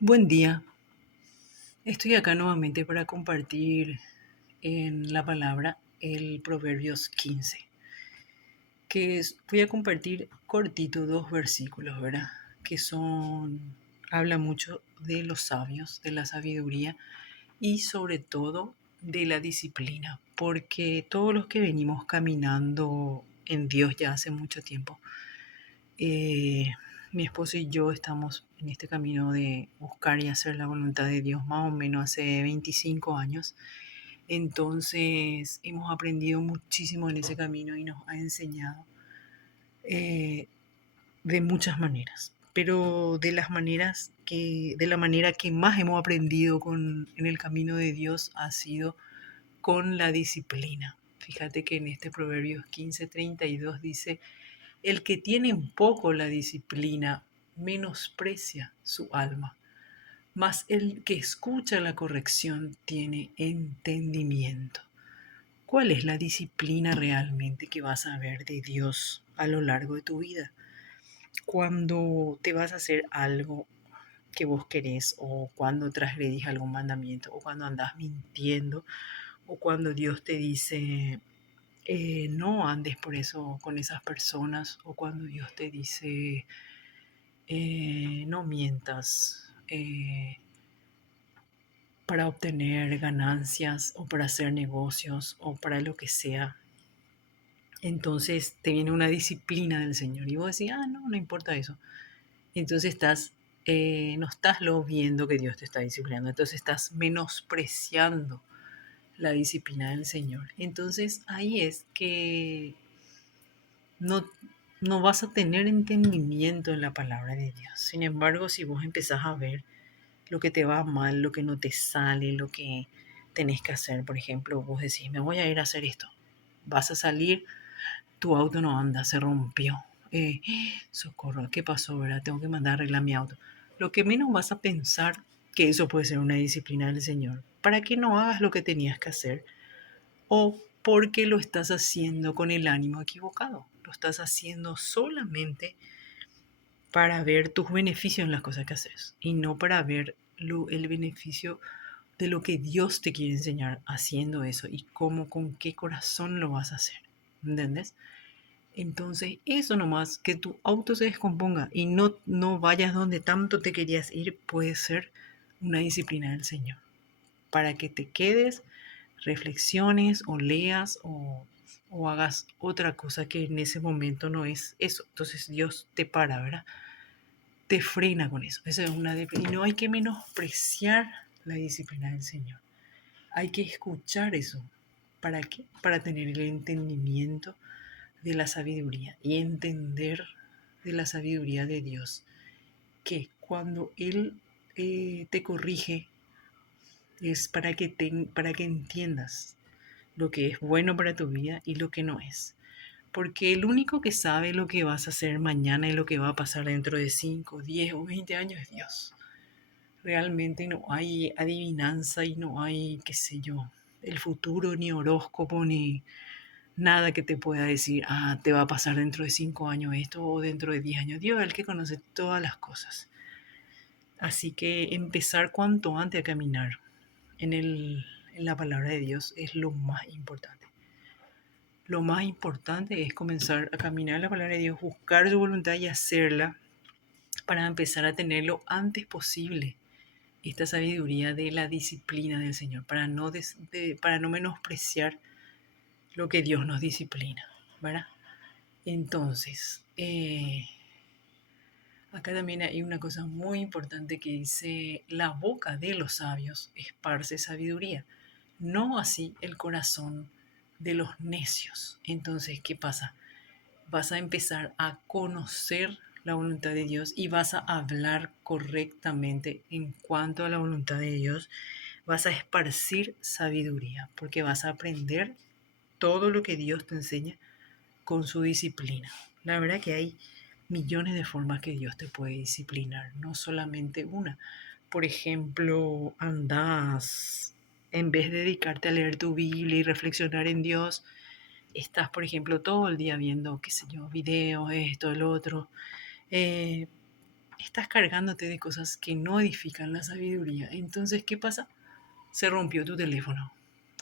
Buen día. Estoy acá nuevamente para compartir en la palabra el Proverbios 15, voy a compartir cortito dos versículos, ¿verdad? Habla mucho de los sabios, de la sabiduría y sobre todo de la disciplina, porque todos los que venimos caminando en Dios ya hace mucho tiempo, eh, mi esposo y yo estamos en este camino de buscar y hacer la voluntad de Dios más o menos hace 25 años. Entonces hemos aprendido muchísimo en ese camino y nos ha enseñado eh, de muchas maneras. Pero de la manera que más hemos aprendido en el camino de Dios ha sido con la disciplina. Fíjate que en este Proverbios 15:32 dice: el que tiene en poco la disciplina menosprecia su alma, mas el que escucha la corrección tiene entendimiento. ¿Cuál es la disciplina realmente que vas a ver de Dios a lo largo de tu vida? Cuando te vas a hacer algo que vos querés, o cuando transgredís algún mandamiento, o cuando andás mintiendo, o cuando Dios te dice no andes por eso con esas personas, o cuando Dios te dice no mientas para obtener ganancias o para hacer negocios o para lo que sea. Entonces te viene una disciplina del Señor y vos decís, no importa eso. Entonces no estás lo viendo que Dios te está disciplinando, entonces estás menospreciando la disciplina del Señor. Entonces ahí es que no, no vas a tener entendimiento en la palabra de Dios. Sin embargo, si vos empezás a ver lo que te va mal, lo que no te sale, lo que tenés que hacer, por ejemplo, vos decís, me voy a ir a hacer esto. Vas a salir, tu auto no anda, se rompió. Eh, Socorro, ¿qué pasó, verdad? Tengo que mandar a arreglar mi auto. Lo que menos vas a pensar que eso puede ser una disciplina del Señor, para que no hagas lo que tenías que hacer, o porque lo estás haciendo con el ánimo equivocado. Lo estás haciendo solamente para ver tus beneficios en las cosas que haces y no para ver el beneficio de lo que Dios te quiere enseñar haciendo eso y cómo, con qué corazón lo vas a hacer. ¿Entendés? Entonces, eso nomás, que tu auto se descomponga y no vayas donde tanto te querías ir, puede ser una disciplina del Señor. Para que te quedes, reflexiones o leas o hagas otra cosa que en ese momento no es eso. Entonces Dios te para, ¿verdad? Te frena con eso. Eso es y no hay que menospreciar la disciplina del Señor. Hay que escuchar eso. ¿Para qué? Para tener el entendimiento de la sabiduría y entender de la sabiduría de Dios. Que cuando Él te corrige es para que entiendas lo que es bueno para tu vida y lo que no es. Porque el único que sabe lo que vas a hacer mañana y lo que va a pasar dentro de 5, 10 o 20 años es Dios. Realmente no hay adivinanza y no hay, qué sé yo, el futuro, ni horóscopo, ni nada que te pueda decir, te va a pasar dentro de 5 años esto o dentro de 10 años. Dios es el que conoce todas las cosas. Así que empezar cuanto antes a caminar en la palabra de Dios es lo más importante. Lo más importante es comenzar a caminar en la palabra de Dios, buscar su voluntad y hacerla para empezar a tener lo antes posible esta sabiduría de la disciplina del Señor, para no menospreciar lo que Dios nos disciplina, ¿verdad? Entonces, acá también hay una cosa muy importante que dice, la boca de los sabios esparce sabiduría, no así el corazón de los necios. Entonces, ¿qué pasa? Vas a empezar a conocer la voluntad de Dios y vas a hablar correctamente en cuanto a la voluntad de Dios. Vas a esparcir sabiduría porque vas a aprender todo lo que Dios te enseña con su disciplina. La verdad que hay millones de formas que Dios te puede disciplinar, no solamente una. Por ejemplo, en vez de dedicarte a leer tu Biblia y reflexionar en Dios, estás, por ejemplo, todo el día viendo, qué sé yo, videos, esto, el otro, eh, estás cargándote de cosas que no edifican la sabiduría. Entonces, ¿qué pasa? Se rompió tu teléfono,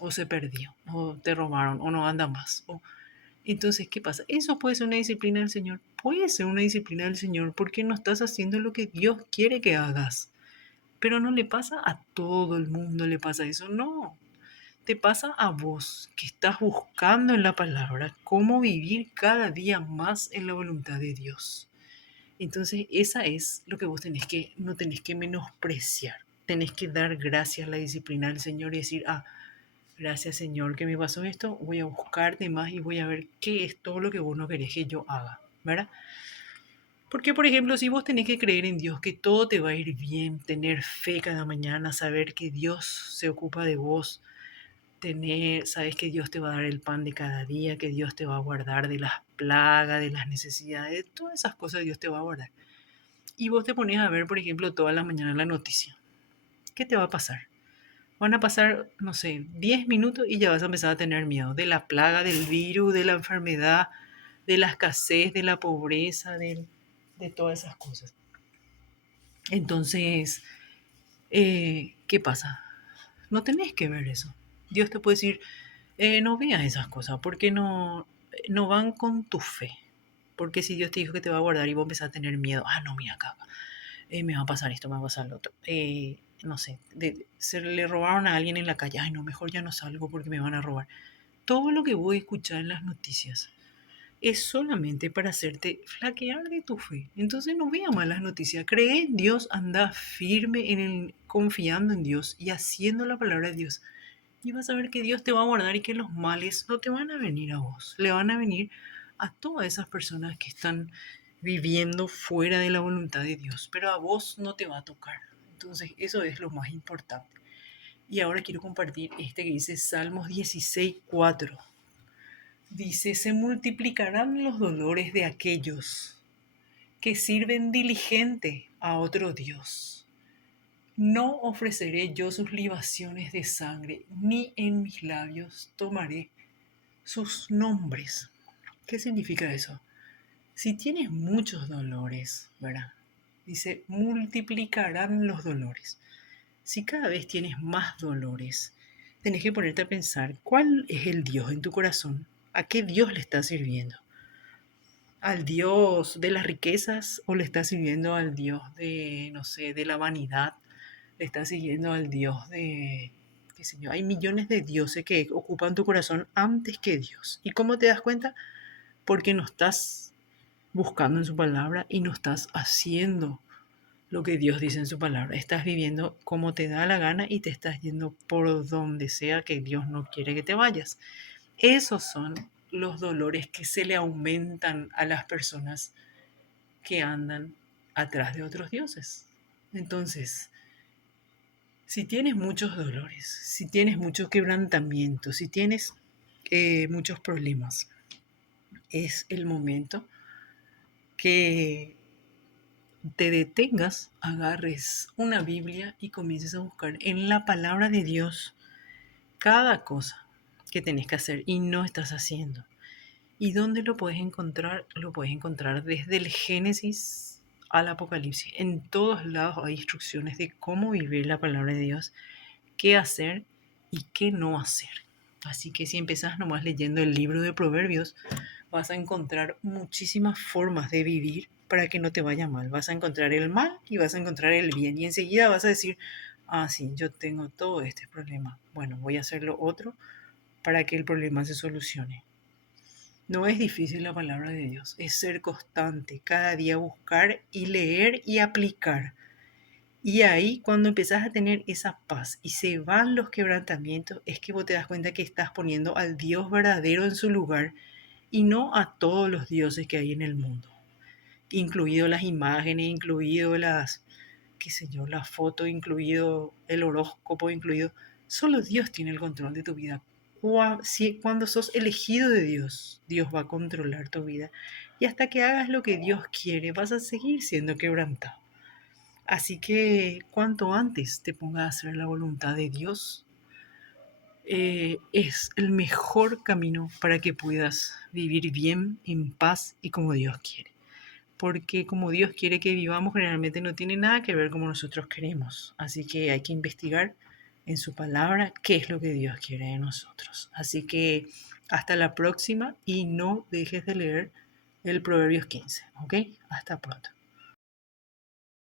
o se perdió, o te robaron, o no anda más. Entonces, ¿qué pasa? Eso puede ser una disciplina del Señor. Puede ser una disciplina del Señor porque no estás haciendo lo que Dios quiere que hagas. Pero no le pasa a todo el mundo, le pasa eso. No, te pasa a vos que estás buscando en la palabra cómo vivir cada día más en la voluntad de Dios. Entonces, esa es lo que vos tenés que, no tenés que menospreciar. Tenés que dar gracias a la disciplina del Señor y decir, gracias Señor que me pasó esto, voy a buscarte más y voy a ver qué es todo lo que vos no querés que yo haga, ¿verdad? Porque, por ejemplo, si vos tenés que creer en Dios, que todo te va a ir bien, tener fe cada mañana, saber que Dios se ocupa de vos, sabes que Dios te va a dar el pan de cada día, que Dios te va a guardar de las plagas, de las necesidades, de todas esas cosas Dios te va a guardar. Y vos te pones a ver, por ejemplo, toda la mañana la noticia. ¿Qué te va a pasar? Van a pasar, no sé, 10 minutos y ya vas a empezar a tener miedo de la plaga, del virus, de la enfermedad, de la escasez, de la pobreza, de todas esas cosas. Entonces, ¿qué pasa? No tenés que ver eso. Dios te puede decir, no veas esas cosas, porque no van con tu fe. Porque si Dios te dijo que te va a guardar y vos empezás a tener miedo, no, mira acá, me va a pasar esto, me va a pasar lo otro. No sé, se le robaron a alguien en la calle, ay no, mejor ya no salgo porque me van a robar. Todo lo que voy a escuchar en las noticias es solamente para hacerte flaquear de tu fe. Entonces no veas malas noticias. Cree en Dios, anda firme confiando en Dios y haciendo la palabra de Dios. Y vas a ver que Dios te va a guardar y que los males no te van a venir a vos. Le van a venir a todas esas personas que están viviendo fuera de la voluntad de Dios. Pero a vos no te va a tocar. Entonces eso es lo más importante. Y ahora quiero compartir este que dice Salmos 16:4. Dice, se multiplicarán los dolores de aquellos que sirven diligente a otro Dios. No ofreceré yo sus libaciones de sangre, ni en mis labios tomaré sus nombres. ¿Qué significa eso? Si tienes muchos dolores, ¿verdad? Dice, multiplicarán los dolores. Si cada vez tienes más dolores, tenés que ponerte a pensar, ¿cuál es el Dios en tu corazón? ¿A qué Dios le estás sirviendo? ¿Al Dios de las riquezas o le estás sirviendo al Dios de, no sé, de la vanidad? ¿Le estás siguiendo al Dios de, qué sé yo? Hay millones de dioses que ocupan tu corazón antes que Dios. ¿Y cómo te das cuenta? Porque no estás buscando en su palabra y no estás haciendo lo que Dios dice en su palabra. Estás viviendo como te da la gana y te estás yendo por donde sea que Dios no quiere que te vayas. Esos son los dolores que se le aumentan a las personas que andan atrás de otros dioses. Entonces, si tienes muchos dolores, si tienes mucho quebrantamiento, si tienes muchos problemas, es el momento que te detengas, agarres una Biblia y comiences a buscar en la palabra de Dios cada cosa que tenés que hacer y no estás haciendo. ¿Y dónde lo puedes encontrar? Lo puedes encontrar desde el Génesis al Apocalipsis. En todos lados hay instrucciones de cómo vivir la palabra de Dios, qué hacer y qué no hacer. Así que si empezás nomás leyendo el libro de Proverbios, vas a encontrar muchísimas formas de vivir para que no te vaya mal. Vas a encontrar el mal y vas a encontrar el bien. Y enseguida vas a decir, sí, yo tengo todo este problema. Bueno, voy a hacer lo otro para que el problema se solucione. No es difícil la palabra de Dios, es ser constante, cada día buscar y leer y aplicar. Y ahí cuando empezás a tener esa paz y se van los quebrantamientos, es que vos te das cuenta que estás poniendo al Dios verdadero en su lugar y no a todos los dioses que hay en el mundo, incluido las imágenes, incluido las, qué sé yo, la foto, incluido el horóscopo, incluido... Solo Dios tiene el control de tu vida. Cuando sos elegido de Dios, Dios va a controlar tu vida. Y hasta que hagas lo que Dios quiere, vas a seguir siendo quebrantado. Así que cuanto antes te pongas a hacer la voluntad de Dios, es el mejor camino para que puedas vivir bien, en paz y como Dios quiere. porque como Dios quiere que vivamos, generalmente no tiene nada que ver como nosotros queremos. Así que hay que investigar en su palabra qué es lo que Dios quiere de nosotros. Así que hasta la próxima y no dejes de leer el Proverbios 15, ¿ok? Hasta pronto.